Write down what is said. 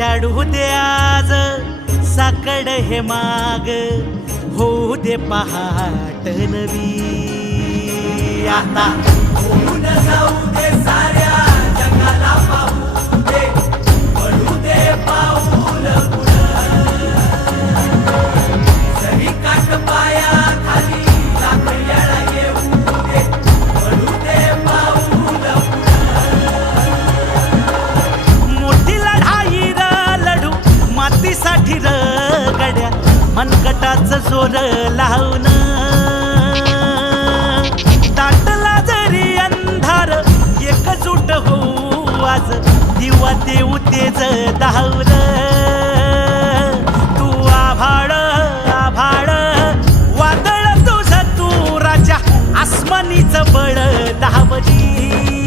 उजाडू दे आज साकड हे माग, होऊ दे पहाट नवी. आता होऊन जाऊ दे साऱ्या जगाला पाहू दे, पडू दे पाऊल पुढं. जरी काट पाया खाली लाकड्याला येऊ दे, पडू दे पाऊल पुढं. मोठी लढाई र लढू मातीसाठी र गड्या, मनगटाचं जोर लावून. दाटला जरी अंधार एकजूट होऊ आज, दिवा देऊ तेज दावर. तू आभाळ आभाळ वादळ तुझ तू राजा, आसमानीच बळ दावली.